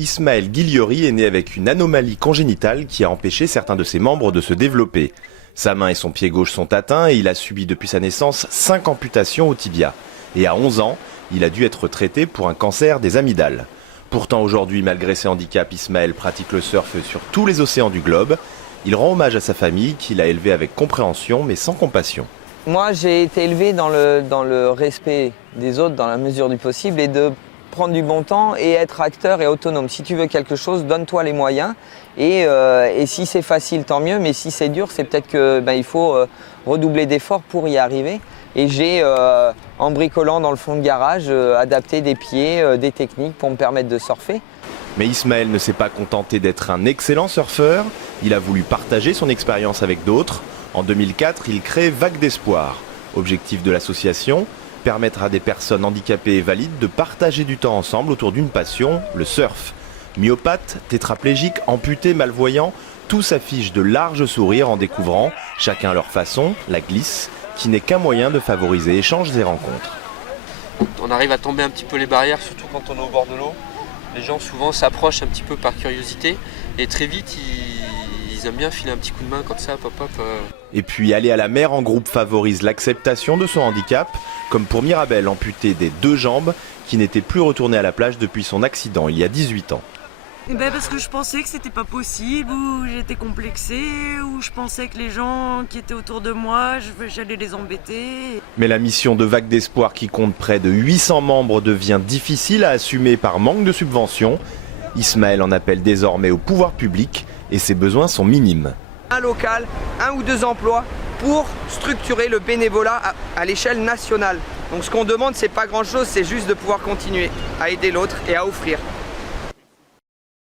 Ismaël Guiliori est né avec une anomalie congénitale qui a empêché certains de ses membres de se développer. Sa main et son pied gauche sont atteints et il a subi depuis sa naissance 5 amputations au tibia. Et à 11 ans, il a dû être traité pour un cancer des amygdales. Pourtant aujourd'hui, malgré ses handicaps, Ismaël pratique le surf sur tous les océans du globe. Il rend hommage à sa famille qu'il a élevée avec compréhension mais sans compassion. Moi, j'ai été élevé dans le respect des autres, dans la mesure du possible, et de prendre du bon temps et être acteur et autonome. Si tu veux quelque chose, donne-toi les moyens. Et si c'est facile, tant mieux. Mais si c'est dur, c'est peut-être qu'il faut redoubler d'efforts pour y arriver. Et j'ai, en bricolant dans le fond de garage, adapté des pieds, des techniques pour me permettre de surfer. Mais Ismaël ne s'est pas contenté d'être un excellent surfeur. Il a voulu partager son expérience avec d'autres. En 2004, il crée Vagues d'Espoir. Objectif de l'association, permettre à des personnes handicapées et valides de partager du temps ensemble autour d'une passion, le surf. Myopathes, tétraplégiques, amputés, malvoyants, tous affichent de larges sourires en découvrant, chacun à leur façon, la glisse, qui n'est qu'un moyen de favoriser échanges et rencontres. On arrive à tomber un petit peu les barrières, surtout quand on est au bord de l'eau. Les gens souvent s'approchent un petit peu par curiosité et très vite ils aiment bien filer un petit coup de main comme ça, pop pop. Et puis aller à la mer en groupe favorise l'acceptation de son handicap, comme pour Mirabelle, amputée des 2 jambes, qui n'était plus retournée à la plage depuis son accident il y a 18 ans. Parce que je pensais que c'était pas possible, ou j'étais complexée, ou je pensais que les gens qui étaient autour de moi, j'allais les embêter. Mais la mission de Vagues d'Espoir, qui compte près de 800 membres, devient difficile à assumer par manque de subventions. Ismaël en appelle désormais au pouvoir public et ses besoins sont minimes. Un local, 1 ou 2 emplois pour structurer le bénévolat à l'échelle nationale. Donc ce qu'on demande, c'est pas grand-chose, c'est juste de pouvoir continuer à aider l'autre et à offrir.